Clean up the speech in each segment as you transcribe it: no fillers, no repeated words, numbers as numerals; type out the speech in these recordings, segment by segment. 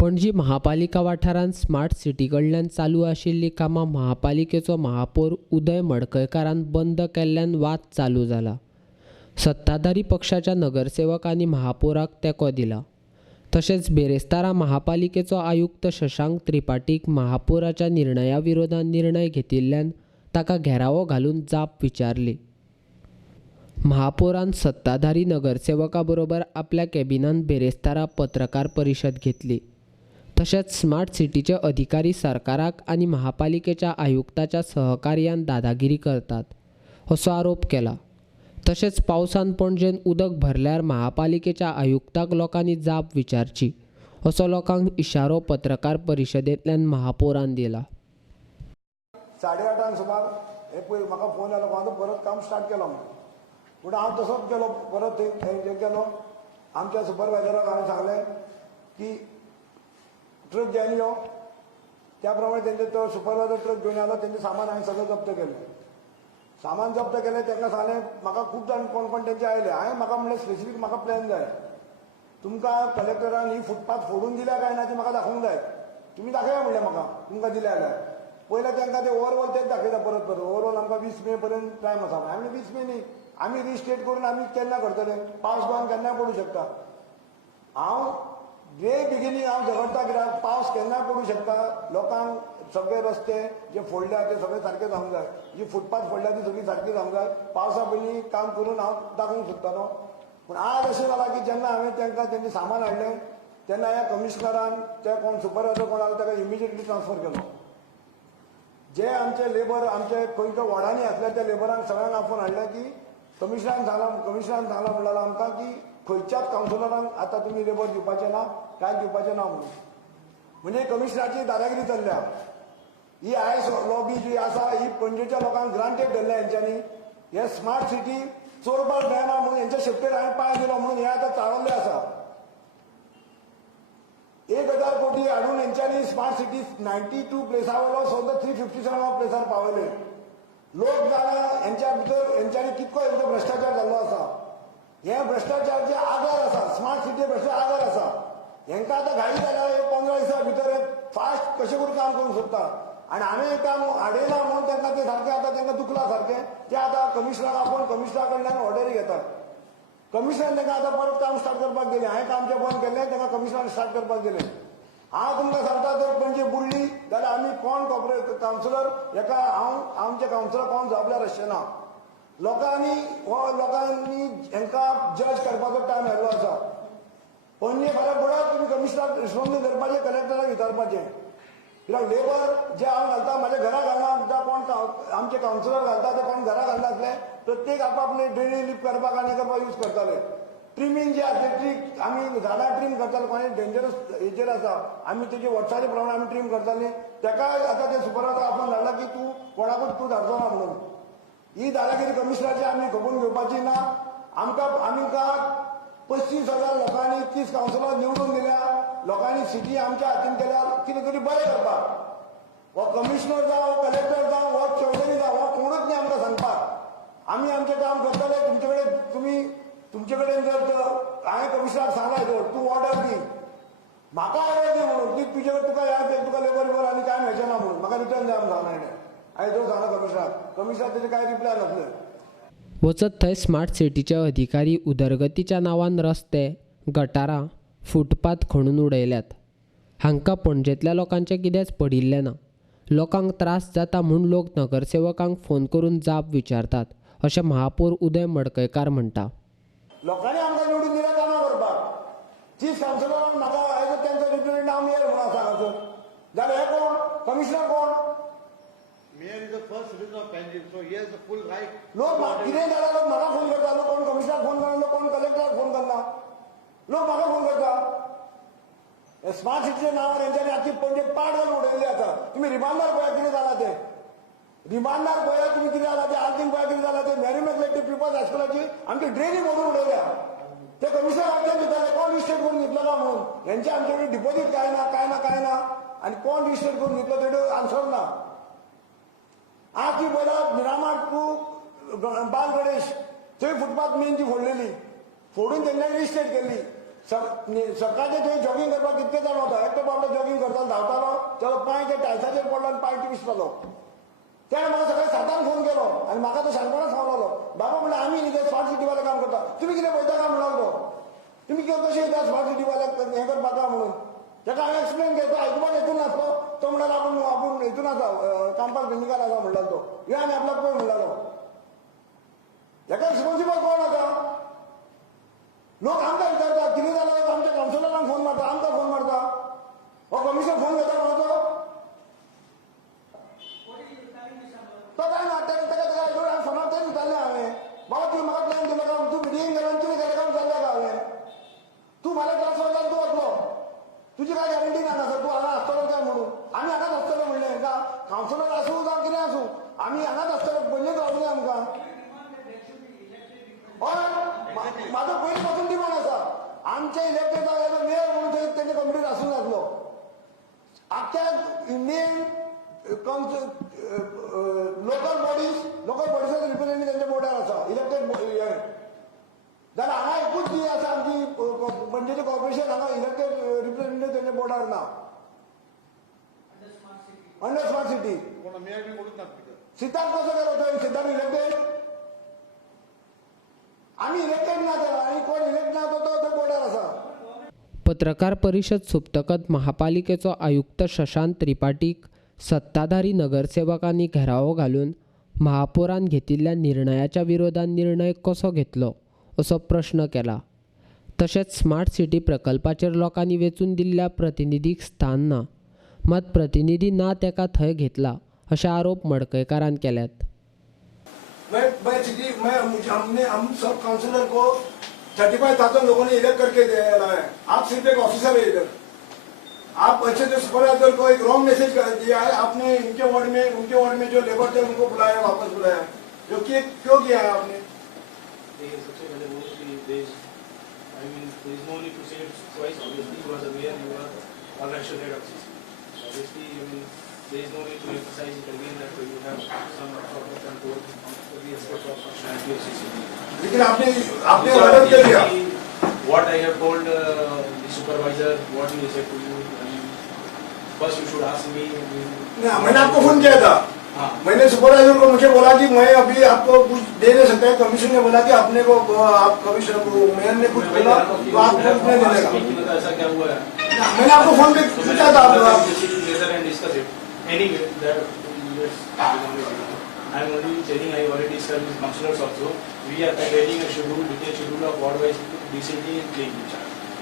पणजी महापालिका वाठारांत smart city कडल्यान चालू आशिल्लीं कामां महापालिकेचो महापौर उदय मडकयकारान बंद केल्ल्यान वाद चालू जाला. सत्ताधारी पक्षाच्या नगरसेवकांनी महापौराक तेंको दिला. तशेंच बेरेस्तारा महापालिकेचो आयुक्त शशांक त्रिपाठीक महापौराच्या निर्णया विरोधात निर्णय घेतिल्ल्यान ताका घेरावो घालून जाप विचारली. महापौरान सत्ताधारी नगरसेवका बरोबर आपल्या कॅबिनांत बेरेस्तारा पत्रकार परिशद घेतली. तशेंच स्मार्ट सिटीचे अधिकारी सरकाराक आनी महापालिकेच्या आयुक्ताच्या सहकार्यान दादागिरी करतात असो आरोप केला. तशेंच पावसान पणजेन उदक भरल्यार महापालिकेच्या आयुक्ताक लोकांनी जाप विचारची असो लोकांक इशारो पत्रकार परिशदेंतल्यान महापौरान दिला. 8:30 सुमार म्हाका फोन आयलो, हांव परत काम स्टार्ट केलो म्हणून. पूण हांव तसोच गेलो, परत थंय गेलो. आमच्या सुपरवायझराक हांवें सांगलें की ट्रक घेवन यो. त्या प्रमाणे तेंचे तो सुपरवायझर ट्रक घेवन आलो. तेंचें सामान हांवें सगळें जप्त केलें. सामान जप्त केलें. तांकां सांगलें, म्हाका खूब जाण कोण कोण तेंचे आयले. हांवें म्हाका म्हणलें स्पेसिफीक म्हाका प्लॅन जाय. तुमकां कलेक्टरान ही फुटपाथ फोडून दिल्या काय ना ती म्हाका दाखोवंक जाय. तुमी दाखया म्हणलें म्हाका, तुमकां दिल्या जाल्यार. पयलें तांकां ते ओवरऑल तेच दाखयता परत. ओवरऑल आमकां 20 मे पर्यंत टायम आसा. हांवें 20 मे न्ही, आमी रिस्टेट करून आमी केन्ना करतले. पावस गोंयान केन्नाय पडूं शकता. हांव जे बिगिनींग हांव झगडटा कित्याक पावस केन्नाय पडूं शकता. लोकांक सगळे रस्ते जे फोडल्या ते सगळे सारके जावंक जाय. जी फुटपाथ फोडल्या ती सगळी सारकी जावंक जाय. पावसा पयलीं काम करून हांव दाखोवंक सोदतालो. पूण आज अशें जाला की जेन्ना हांवें तांकां तेंचें सामान हाडलें तेन्ना ह्या कमिशनरान ते कोण सुपरवायझर कोण आसा ताका इमिजिएटली ट्रान्सफर केलो. जे आमचे लेबर आमचे खंय खंय वॉर्डांनी आसले त्या लेबरांक सगळ्यांक आपोवन हाडलें की कमिशनरान सांगलां म्हणलें आमकां की खंयच्याच कावन्सिलरांक आतां तुमी लेबर दिवपाचे ना, काय दिवपाचे ना म्हणून. म्हणजे कमिशनराची दादागिरी चल्ल्या. ही आयस लॉबी जी आसा ही पणजेच्या लोकांक ग्रांटेड धरल्या हेंच्यांनी. हे स्मार्ट सिटी चोरपाक मेळना म्हणून हेंच्या शेपटेर हांवें पांय दिलो म्हणून हे आतां चाळवल्ले आसा. 1,000 कोटी हाडून हेंच्यांनी स्मार्ट सिटी 92 प्लेसां वयलो सद्दां 357 प्लेसार पावयले. लोक जाणा हेंच्या भितर हेंच्यांनी कितको हेंचो भ्रश्टाचार जाल्लो आसा. हे भ्रश्टाचारचे आगार आसा. स्मार्ट सिटी भ्रश्टाचार आगार आसा. हेंकां आतां घाई जाल्यार 15 दिसां भितर फास्ट कशें करून काम करूंक सोदता. आनी हांवें काम हाडयना म्हणून तांकां ते सारकें आतां तांकां दुखलां सारकें. ते आतां कमिशनराक आपोवन कमिशनरा कडल्यान ऑर्डरी घेतात. कमिशनर तांकां आतां परत काम स्टार्ट करपाक गेलें. हांवें कामचें बंद केलें, तांकां कमिशनरान स्टार्ट करपाक गेलें. हांव तुमकां सांगता जर पणजी बुडली जाल्यार आमी कोण कावन्सिलर हेका आमचे कावन्सिलर कोण जबाबदार आसचे ना. लोकांनी हांकां जज करपाचो टायम आयिल्लो आसा. पणजे फाल्यां पडत तुमी कमिशनराक रिस्पॉन्सिबल धरपाचें, कलेक्टराक विचारपाचें. कित्याक लेबर जे हांव घालता म्हाज्या घरा घालना, कोण आमचे कावन्सिलर घालता ते कोण घरा घालनासले. प्रत्येक आपापले ड्रेनींग लिफ्ट करपाक आनी करपाक यूज करताले. ट्रिमींग जे आसले ट्री आमी झाडां ट्रीम करताले. कोणी डेंजरस हेचेर आसा आमी तेजे वर्साचे प्रमाणे आमी ट्रीम करताली. ताका आतां ते सुपरवायझर आपोवन धाडला की तूं कोणाकूच तूं धाडचो ना म्हणून. ही दादागिरी कमिशनराची आमी खपून घेवपाची ना. आमकां 35,000 लोकांनी 30 कावन्सिलर निवडून दिल्या. लोकांनी सिटी आमच्या हातीन केल्या कितें तरी बरें करपाक. हो कमिशनर जावं, हो कलेक्टर जावं, हो चौधरी जावं, हो कोणूच न्ही आमकां सांगपाक. आमी आमचें काम करतले. तुमचे कडेन जर हांवें कमिशनराक सांगलां तूं ऑर्डर दी, म्हाका ऑर्डर दी म्हणून ती तुजे कडेन तुका लेबर आनी कांय मेळचें ना म्हणून म्हाका रिटर्न जाय म्हणून सांगलें. हांवें तो सांगलो कमिशनराक. कमिशनराक तेजे कांय रिप्लाय नासलें. वचत थंय स्मार्ट सिटीचे अधिकारी उदरगतीच्या नांवान रस्ते, गटारां, फुटपाथ खणून उडयल्यात. हांकां पणजेंतल्या लोकांचें कितेंच पडिल्लें ना. लोकांक त्रास जाता म्हूण लोक नगरसेवकांक फोन करून जाप विचारतात अशें महापौर उदय मडकयकार म्हणटा. लोकांनी आमकां निवडून दिल्या कामां करपाक. चीफ कावन्सिलरान म्हाका तेंचो रिप्रेझेंटेटिव्ह नाव मेयर म्हणून आसा हांगासर. जाल्यार हे कोण कमिशनर कोण? Mayor is the first citizen of Panjim, so he has the full right. लोक कितें जाल्यार लोक म्हाका फोन करता. लोक कोण कमिशनराक फोन करना, लोक कोण कलेक्टराक फोन करना. लोक म्हाका फोन करता. हे स्मार्ट सिटीच्या नांवार हेंच्यांनी आख्खी पणजे पाड घालून उडयल्ली आसा. तुमी रिमांडार पळया कितें जालां तें. रिमांडार पळया तुमी कितें जालां तें. आर्थिंग पळया कितें जालां तें. मॅरी मॅक्लेटी पिपल्स हायस्कुलाची आमची ड्रेनी मोडून उडयल्या. ते कमिशनर आमच्यान दिताले कोण रिस्टेट करून घेतलो ना म्हणून. हेंचे आमचे कडेन डिपॉझीट काय ना आनी कोण रिस्टेट करून घेतलो तेडो आन्सर ना. आज ती पयला मिरामार टू बाल गणेश थंय फुटपाथ मेन ती फोडलेली. फोडून तेंच्यांनी रिस्टेट केल्ली. सकाळचे थंय जॉगिंग करपाक कितके जाण वता एकटो बाबडो जॉगिंग करतालो धांवतालो चलो पांय ते टायसाचेर पडलो आनी पांय टिपिसतालो त्याने म्हाका सकाळी 7 फोन केलो आनी म्हाका तो शाणपणां सांगलो बाबा म्हणलें आमी न्ही ते स्मार्ट सिटी वाले काम करता तुमी कितें पळयता काय म्हणलो तो तुमी कितें कशें येता स्मार्ट सिटी वाल्याक हें करपाक म्हणून ताका हांवें एक्सप्लेन केलो तो आयकुपाक हेतून नासलो तो म्हणल्यार आपूण हेतून आसा कामपाक क्लिनिकान आसा म्हणला तो हे आमी आपल्याक पळय म्हणला तो हेका रिस्पॉन्सिबल कोण आसा लोक आमकां विचारता कितें जालें आमच्या कावन्सिलरांक फोन मारता आमकां फोन मारता हो कमिशनर फोन घेता कोणाचो तो काय ना ताका फोनार तेच विचारलें हांवें बाबा तूं म्हाका प्लॅन दिलो काय तूं मिटिंग गेलो कितें केलें काय विचारलें का हांवें तूं फाल्यां ट्रान्सफर जावन तूं वतलो तुजी काय गॅरंटी ना सर तूं हांगा आसतलो काय म्हणून आमी हांगाच आसतलो म्हणलें का कावन्सिलर आसूं जावं कितें आसूं आमी हांगाच आसतलो पयलींच रावलें आमकां हय म्हाजो पयलीं पासून डिमांड आसा आमचे इलेक्टेड एज मेयर म्हणून थंय तेंचे कंप्लीट आसूंक नासलो आख्ख्या इंडियन लोकल बॉडीजाचो रिप्रेझेंटेटिव्ह तेंच्या बोर्डार आसा इलेक्टेड जाल्यार हांगा एकूच जी आसा आमची पणजेचे कॉर्पोरेशन हांगा इलेक्टेड रिप्रेझेंटेटिव्ह तेंच्या बोर्डार ना अंडर स्मार्ट सिटी कोण मेयर बी कोणूच ना तिथे. सिद्धार्थ कसो केलो थंय सिद्धार्थ इलेक्टेड आम्ही इलेक्टेड ना आणि कोण इलेक्ट ना तो थंय बोर्डार आसा पत्रकार परिशद सोंपतकच महापालिकेचो आयुक्त शशांत त्रिपाठीक सत्ताधारी नगरसेवकांनी घेरावो घालून महापौरान घेतिल्ल्या निर्णयाच्या विरोधात निर्णय कसो घेतलो असो प्रश्न केला. तशेंच स्मार्ट सिटी प्रकल्पाचेर लोकांनी वेचून दिल्ल्या प्रतिनिधीक स्थान ना मात प्रतिनिधी ना तेका थंय घेतला अशे आरोप मडकयकारान केल्यात. हमने हम सब काउंसिलर को 35,000 लोगों ने इलेक्ट करके दिया है. आप सिर्फ एक ऑफिसर है इधर. आप अच्छे से सुपरवाइजर को एक रॉन्ग मैसेज दिया है. आपने उनके वार्ड में जो लेबर थे उनको बुलाया वापस बुलाया जो कि क्यों किया है आपने? सबसे पहले वो कि I mean there is no need to say it twice. Obviously you are the mayor, you are organization head of CC. Obviously I mean there is no need to emphasize it again that you have some sort of control over the aspect of functionality of CC. लेकिन आपने order क्या दिया? What I have told the supervisor, what he said to you, I mean, first you should ask me. मैंने आपको phone KIA था. मैंने supervisor को मुझे बोला कि मैं अभी आपको कुछ दे नहीं सकता है. कमीशन ने बोला कि अपने को आप कमीशनर को मेयर ने कुछ बोला तो आप कुछ नहीं देगा. ऐसा क्या हुआ है? मैंने आपको फोन पे पूछा था. I am only telling I already discussed with councillors also. We are preparing a detailed schedule of ward-wise decently and cleanly,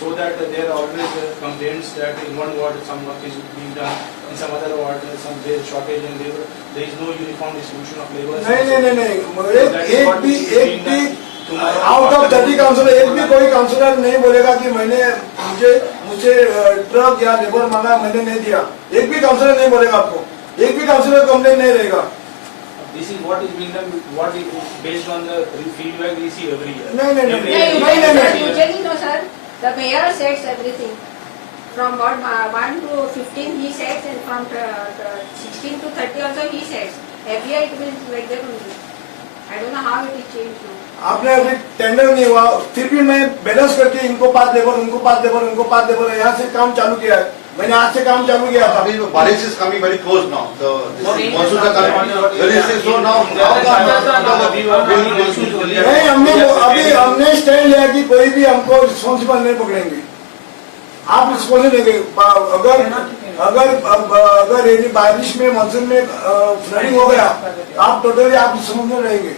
so that there are always complaints that in one ward some work is being done, in some other ward there is shortage in labor. There is no uniform distribution of labor. नहीं. एक भी out of 30 councillor एक भी कोई councillor नहीं बोलेगा कि मुझे ट्रक या लेबर मांगा मैंने नहीं दिया. एक भी काउंसिलर नहीं बोलेगा आपको. एक भी काउंसिलर कंप्लेन नहीं रहेगा. This is what is being done. What is based on the feedback we receive every year. नहीं. Usually no sir. The mayor sets everything. From ward 1 to 15 he sets, and from 16 to 30 also he sets. Every year it will be like that only. I don't know how it is changed now. आपने अभी tender नहीं हुआ फिर भी मैं balance करके इनको 5 labour यहाँ से काम चालू किया है. मैंने आज से काम चालू किया था. अभी बारिश is coming very close now. The monsoon is coming very so now. नहीं हमने स्टैंड लिया कि कोई भी हमको रिस्पॉन्सिबल नहीं पकड़ेंगे. आप रिस्पॉन्सिबल लेंगे. अगर बारिश में मानसून में फ्लडिंग हो गया आप टोटली आप रिस्पॉन्सिबल रहेंगे.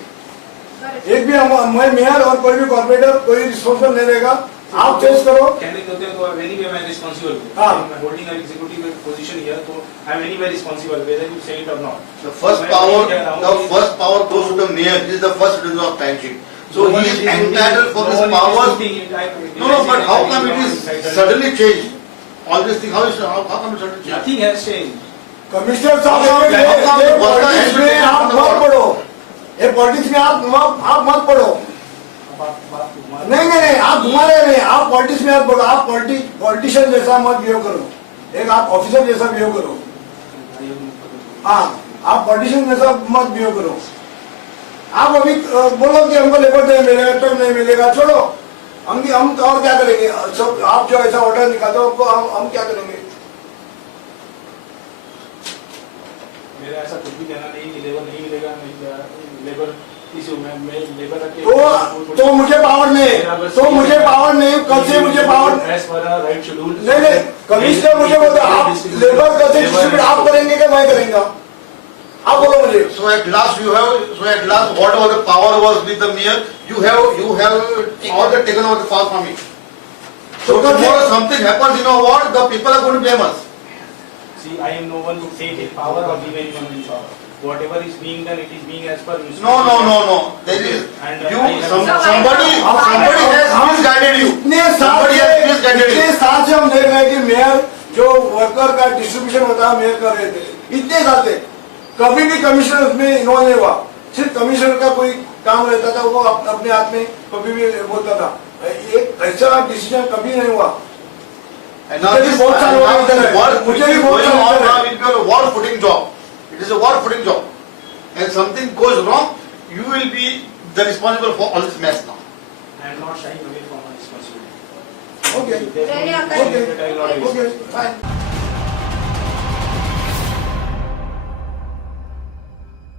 एक भी मैं मेयर और कोई भी कॉर्पोरेटर कोई रिस्पॉन्सिबल नहीं रहेगा. आप फेस करो. कैंडिडेट होते हैं तो anyway मैं responsible. I'm holding an executive position here, so I'm anyway responsible whether you say it or not. The first power goes to the mayor. This is the first citizen of township. So he is entitled for his powers. No, but how come it is suddenly changed? All this thing, how come it suddenly changed? Nothing has changed. Commissioner साहब ये politics में आप मत पढ़ो. ये politics में आप मत पढ़ो. नहीं आप घुमा रहे नहीं. आप पॉलिटिक्स में मत पढ़ो. आप पॉलिटिशियन जैसा मत बिहेव करो. एक आप ऑफिसर जैसा बिहेव करो. हाँ आप पॉलिटिशियन जैसा मत बिहेव करो. आप अभी बोलो कि हमको लेबर नहीं मिलेगा, ट्रक नहीं मिलेगा, छोड़ो. हम तो और क्या करेंगे? सब आप जो ऐसा ऑर्डर निकालते हो आपको हम क्या करेंगे? मेरा ऐसा कुछ भी कहना नहीं कि लेबर नहीं मिलेगा, नहीं लेबर इशू मैं लेबर तो मुझे पावर नहीं, तो मुझे पावर नहीं, कल से मुझे power as per right schedule नहीं, कमिश्नर मुझे बोलते आप लेबर कल से डिस्ट्रीब्यूट आप करेंगे कि मैं करेंगे? आप बोलो मुझे। So at last, whatever the power was with the mayor, you have all the taken over the power from me. So tomorrow something happens, you know what? The people are going to blame us. See, I am no one to take in power or give anyone in power. Whatever is being done, it is being as per No. There is And somebody has misguided you. Somebody has misguided you. इतने साल से हम देख रहे हैं कि mayor जो worker का distribution होता है मेयर कर रहे थे, इतने साल से कभी भी कमिश्नर उसमें इन्वॉल्व नहीं हुआ। सिर्फ कमिश्नर का कोई काम रहता था, वो अपने हाथ में कभी भी बोलता था। एक ऐसा डिसीजन कभी नहीं हुआ। And now this war मुझे भी बहुत going on Sara now, it will be a war footing job. It is a war footing job. And something goes wrong, you will be the responsible for all this mess now. I am not shying away from my responsibility. Okay. Therefore, Okay. I will not Okay, fine.